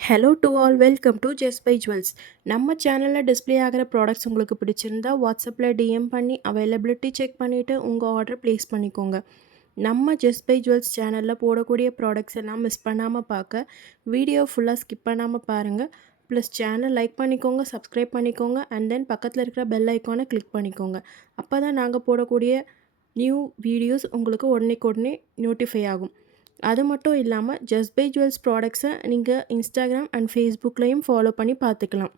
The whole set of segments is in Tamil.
Hello to all welcome to Just By Jewels. நம்ம சேனலில் டிஸ்ப்ளே ஆகிற ப்ராடக்ட்ஸ் உங்களுக்கு பிடிச்சிருந்தா வாட்ஸ்அப்பில் டிஎம் பண்ணி அவைலபிலிட்டி செக் பண்ணிவிட்டு உங்கள் ஆர்டர் ப்ளேஸ் பண்ணிக்கோங்க. நம்ம ஜஸ்ட் பை ஜுவல்ஸ் சேனலில் போடக்கூடிய ப்ராடக்ட்ஸ் எல்லாம் மிஸ் பண்ணாமல் பார்க்க வீடியோ ஃபுல்லாக ஸ்கிப் பண்ணாமல் பாருங்கள். ப்ளஸ் சேனல் லைக் பண்ணிக்கோங்க, சப்ஸ்கிரைப் பண்ணிக்கோங்க அண்ட் தென் பக்கத்தில் இருக்கிற பெல் ஐக்கானை கிளிக் பண்ணிக்கோங்க. அப்போ தான் நாங்கள் போடக்கூடிய நியூ வீடியோஸ் உங்களுக்கு உடனே நோட்டிஃபை ஆகும். அது மட்டும் இல்லாமல் ஜஸ்ட் பை ஜுவல்ஸ் ப்ராடக்ட்ஸை நீங்கள் இன்ஸ்டாகிராம் அண்ட் ஃபேஸ்புக்லேயும் ஃபாலோ பண்ணி பார்த்துக்கலாம்.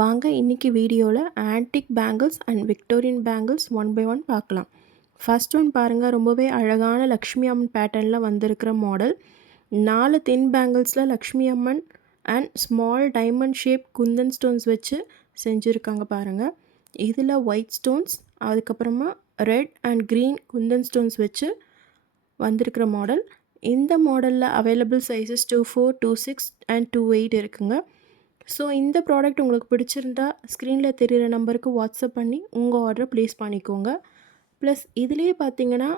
வாங்க இன்றைக்கி வீடியோவில் antique bangles and Victorian bangles one by one பார்க்கலாம். ஃபர்ஸ்ட் ஒன் பாருங்கள், ரொம்பவே அழகான லக்ஷ்மி அம்மன் பேட்டர்னில் வந்திருக்கிற மாடல். 4 தின் பேங்கிள்ஸில் Lakshmi Amman and small diamond shape kundan stones வச்சு செஞ்சுருக்காங்க பாருங்கள். இதில் ஒயிட் ஸ்டோன்ஸ், அதுக்கப்புறமா red and green kundan stones வச்சு வந்திருக்கிற மாடல். இந்த மாடலில் அவைலபிள் சைஸஸ் 24, 26 அண்ட் 28 இருக்குங்க. ஸோ இந்த ப்ராடக்ட் உங்களுக்கு பிடிச்சிருந்தா ஸ்க்ரீனில் தெரிகிற நம்பருக்கு வாட்ஸ்அப் பண்ணி உங்கள் ஆர்டரை ப்ளேஸ் பண்ணிக்கோங்க. ப்ளஸ் இதுலேயே பார்த்தீங்கன்னா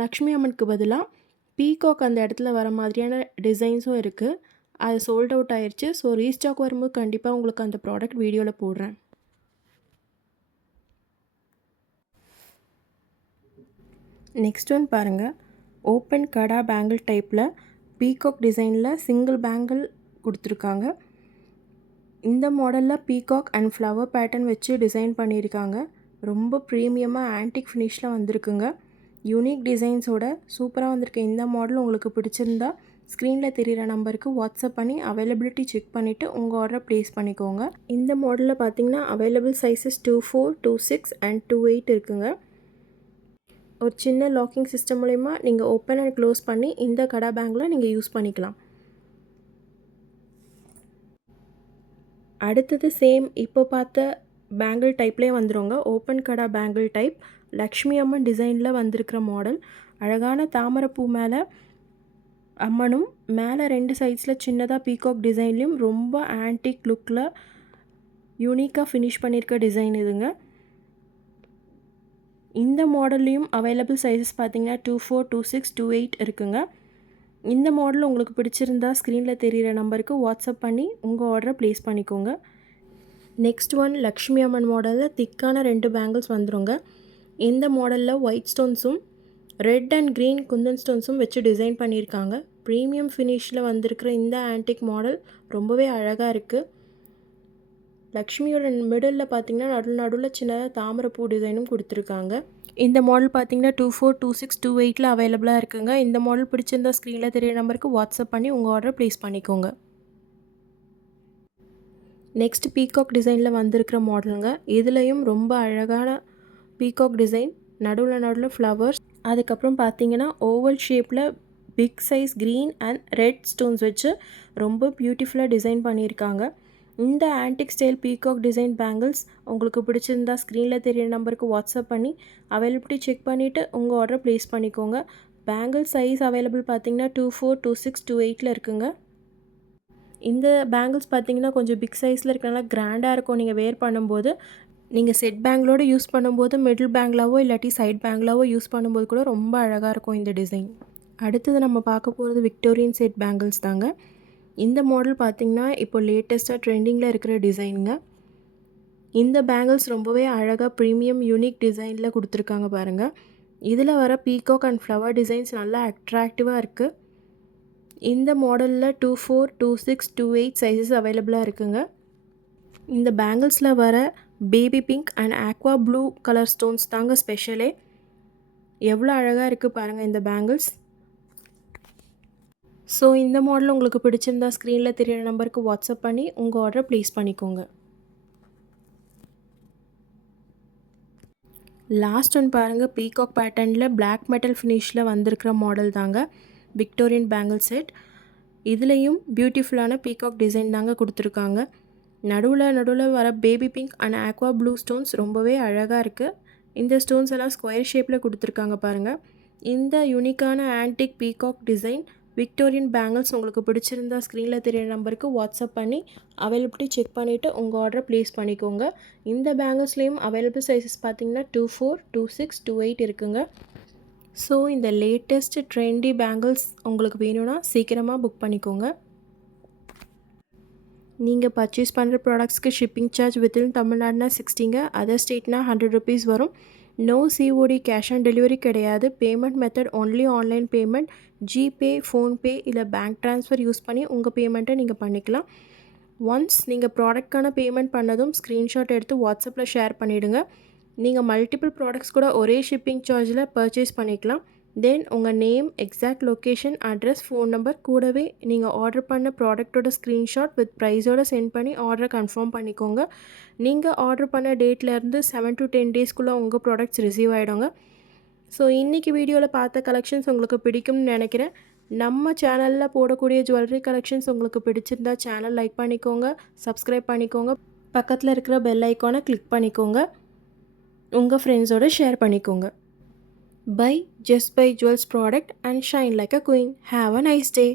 லக்ஷ்மி அம்மனுக்கு பதிலாக பீகாக் அந்த இடத்துல வர மாதிரியான டிசைன்ஸும் இருக்குது. அது சோல்ட் அவுட் ஆயிடுச்சு. ஸோ ரீஸ்டாக் வரும்போது கண்டிப்பாக உங்களுக்கு அந்த ப்ராடக்ட் வீடியோவில் போடுறேன். நெக்ஸ்ட் ஒன் பாருங்கள், ஓப்பன் கடா பேங்கிள் டைப்பில் பீகாக் டிசைனில் சிங்கிள் பேங்கிள் கொடுத்துருக்காங்க. இந்த மாடலில் பீகாக் அண்ட் ஃப்ளவர் பேட்டர்ன் வச்சு டிசைன் பண்ணியிருக்காங்க. ரொம்ப ப்ரீமியமாக ஆன்டிக் ஃபினிஷில் வந்திருக்குங்க. யூனிக் டிசைன்ஸோட சூப்பராக வந்திருக்கு. இந்த மாடல் உங்களுக்கு பிடிச்சிருந்தா ஸ்க்ரீனில் தெரிகிற நம்பருக்கு வாட்ஸ்அப் பண்ணி அவைலபிலிட்டி செக் பண்ணிவிட்டு உங்கள் ஆர்டரை ப்ளேஸ் பண்ணிக்கோங்க. இந்த மாடலில் பார்த்தீங்கன்னா அவைலபிள் சைஸஸ் 24, 26 அண்ட் 28 இருக்குங்க. ஒரு சின்ன லாக்கிங் சிஸ்டம் மூலிமா நீங்கள் ஓப்பன் அண்ட் க்ளோஸ் பண்ணி இந்த கடா பேங்கில் நீங்கள் யூஸ் பண்ணிக்கலாம். அடுத்தது சேம் இப்போ பார்த்த பேங்கிள் டைப்லேயே வந்துடுங்க. ஓப்பன் கடா பேங்கிள் டைப் லக்ஷ்மி அம்மன் டிசைனில் வந்திருக்கிற மாடல். அழகான தாமரைப்பூ மேலே அம்மனும், மேலே 2 சைட்ஸில் சின்னதாக பீகாக் டிசைன்லேயும் ரொம்ப ஆன்டிக் லுக்கில் யூனிக்காக ஃபினிஷ் பண்ணியிருக்க டிசைன் இதுங்க. இந்த மாடல்லையும் அவைலபிள் சைஸஸ் பார்த்தீங்கன்னா 24, 26, 28 இருக்குங்க. இந்த மாடல் உங்களுக்கு பிடிச்சிருந்தா ஸ்க்ரீனில் தெரிகிற நம்பருக்கு வாட்ஸ்அப் பண்ணி உங்கள் ஆர்டரை ப்ளேஸ் பண்ணிக்கோங்க. நெக்ஸ்ட் ஒன் லக்ஷ்மி அம்மன் மாடலில் திக்கான 2 பேங்கிள்ஸ் வந்துடுங்க. இந்த மாடலில் ஒயிட் ஸ்டோன்ஸும் ரெட் அண்ட் க்ரீன் குந்தன் ஸ்டோன்ஸும் வச்சு டிசைன் பண்ணியிருக்காங்க. ப்ரீமியம் ஃபினிஷில் வந்திருக்கிற இந்த ஆன்டிக் மாடல் ரொம்பவே அழகாக இருக்குது. லக்ஷ்மியோட மிடில் பார்த்தீங்கன்னா நடுவில் சின்னதாக தாமரைப்பூ டிசைனும் கொடுத்துருக்காங்க. இந்த மாடல் பார்த்தீங்கன்னா 24, 26, 28 அவைலபிளாக இருக்குங்க. இந்த மாடல் பிடிச்சிருந்தா ஸ்க்ரீனில் தெரியிற நம்பருக்கு வாட்ஸ்அப் பண்ணி உங்கள் ஆர்டரை ப்ளேஸ் பண்ணிக்கோங்க. நெக்ஸ்ட் பீகாக் டிசைனில் வந்திருக்கிற மாடலுங்க. இதுலேயும் ரொம்ப அழகான பீகாக் டிசைன், நடுவில் ஃப்ளவர்ஸ், அதுக்கப்புறம் பார்த்தீங்கன்னா ஓவல் ஷேப்பில் big size green and red stones வச்சு ரொம்ப பியூட்டிஃபுல்லாக டிசைன் பண்ணியிருக்காங்க. இந்த antique style peacock design bangles உங்களுக்கு பிடிச்சிருந்தா ஸ்க்ரீனில் தெரியிற நம்பருக்கு வாட்ஸ்அப் பண்ணி அவைலபிலிட்டி செக் பண்ணிவிட்டு உங்கள் ஆர்டரை ப்ளேஸ் பண்ணிக்கோங்க. பேங்கிள் சைஸ் அவைலபிள் பார்த்தீங்கன்னா 24, 26, 28 இருக்குங்க. இந்த பேங்கிள்ஸ் பார்த்தீங்கன்னா கொஞ்சம் பிக் சைஸில் இருக்கனால கிராண்டாக இருக்கும். நீங்கள் வேர் பண்ணும்போது நீங்கள் செட் பேங்கிளோடு யூஸ் பண்ணும்போது மிடில் பேங்கிளாவோ இல்லாட்டி சைட் பேங்கிளாவோ யூஸ் பண்ணும்போது கூட ரொம்ப அழகாக இருக்கும் இந்த டிசைன். அடுத்தது நம்ம பார்க்க போகிறது விக்டோரியன் செட் பேங்கிள்ஸ் தாங்க. இந்த மாடல் பார்த்திங்கன்னா இப்போ லேட்டஸ்ட்டாக ட்ரெண்டிங்கில் இருக்கிற டிசைனுங்க. இந்த பேங்கிள்ஸ் ரொம்பவே அழகாக ப்ரீமியம் யூனிக் டிசைனில் கொடுத்துருக்காங்க பாருங்கள். இதில் வர பீகாக் அண்ட் ஃப்ளவர் டிசைன்ஸ் நல்லா அட்ராக்டிவாக இருக்குது. இந்த மாடலில் 24, 26, 28 சைஸஸ் அவைலபிளாக இருக்குங்க. இந்த பேங்கிள்ஸில் வர baby pink and aqua blue colour stones தாங்க ஸ்பெஷலே. எவ்வளோ அழகாக இருக்குது பாருங்கள் இந்த பேங்கிள்ஸ். ஸோ இந்த மாடல் உங்களுக்கு பிடிச்சிருந்தா ஸ்க்ரீனில் தெரியிற நம்பருக்கு வாட்ஸ்அப் பண்ணி உங்கள் ஆர்டரை ப்ளேஸ் பண்ணிக்கோங்க. லாஸ்ட் ஒன் பாருங்கள், பீகாக் பேட்டர்னில் பிளாக் மெட்டல் ஃபினிஷில் வந்திருக்கிற மாடல் தாங்க விக்டோரியன் பேங்கிள் செட். இதுலேயும் பியூட்டிஃபுல்லான பீகாக் டிசைன் தாங்க கொடுத்துருக்காங்க. நடுவில் வர baby pink and aqua blue stones ரொம்பவே அழகாக இருக்குது. இந்த ஸ்டோன்ஸ் எல்லாம் ஸ்கொயர் ஷேப்பில் கொடுத்துருக்காங்க பாருங்கள். இந்த யூனிக்கான antique peacock design Victorian bangles உங்களுக்கு பிடிச்சிருந்தா ஸ்க்ரீனில் தெரியிற நம்பருக்கு வாட்ஸ்அப் பண்ணி அவைலபிலிட்டி செக் பண்ணிவிட்டு உங்கள் ஆர்டரை ப்ளேஸ் பண்ணிக்கோங்க. இந்த பேங்கிள்ஸ்லேயும் அவைலபிள் சைஸஸ் பார்த்தீங்கன்னா 24, 26, 28 இருக்குங்க. ஸோ இந்த லேட்டஸ்ட் ட்ரெண்டி பேங்கிள்ஸ் உங்களுக்கு வேணும்னா சீக்கிரமாக புக் பண்ணிக்கோங்க. நீங்கள் பர்ச்சேஸ் பண்ணுற ப்ராடக்ட்ஸ்க்கு ஷிப்பிங் சார்ஜ் வித்தின் தமிழ்நாடுனா 60ங்க, அதர் ஸ்டேட்னா ₹100 வரும். No COD cash on delivery கிடையாது. Payment method only online payment. GPay, PhonePe இல்லை பேங்க் ட்ரான்ஸ்ஃபர் யூஸ் பண்ணி உங்கள் பேமெண்ட்டை நீங்கள் பண்ணிக்கலாம். ஒன்ஸ் நீங்கள் ப்ராடக்ட்கான பேமெண்ட் பண்ணதும் ஸ்க்ரீன்ஷாட் எடுத்து வாட்ஸ்அப்பில் ஷேர் பண்ணிவிடுங்க. நீங்கள் மல்டிபிள் ப்ராடக்ட்ஸ் கூட ஒரே ஷிப்பிங் சார்ஜில் பர்ச்சேஸ் பண்ணிக்கலாம். தென் உங்கள் name, exact location, address, phone number கூடவே நீங்கள் ஆர்டர் பண்ண ப்ராடக்ட்டோட ஸ்க்ரீன்ஷாட் வித் ப்ரைஸோடு சென்ட் பண்ணி ஆர்டரை கன்ஃபார்ம் பண்ணிக்கோங்க. நீங்கள் ஆர்டர் பண்ண டேட்லேருந்து 7 to 10 டேஸ்க்குள்ளே உங்கள் ப்ராடக்ட்ஸ் ரிசீவ் ஆகிடுங்க. ஸோ இன்றைக்கி வீடியோவில் பார்த்த கலெக்ஷன்ஸ் உங்களுக்கு பிடிக்கும்னு நினைக்கிறேன். நம்ம சேனலில் போடக்கூடிய ஜுவல்லரி கலெக்ஷன்ஸ் உங்களுக்கு பிடிச்சிருந்தா சேனல் லைக் பண்ணிக்கோங்க, சப்ஸ்கிரைப் பண்ணிக்கோங்க, பக்கத்தில் இருக்கிற பெல் ஐக்கானை கிளிக் பண்ணிக்கோங்க, உங்கள் ஃப்ரெண்ட்ஸோடு ஷேர் பண்ணிக்கோங்க. Buy Just Buy Jewels product and shine like a queen. Have a nice day.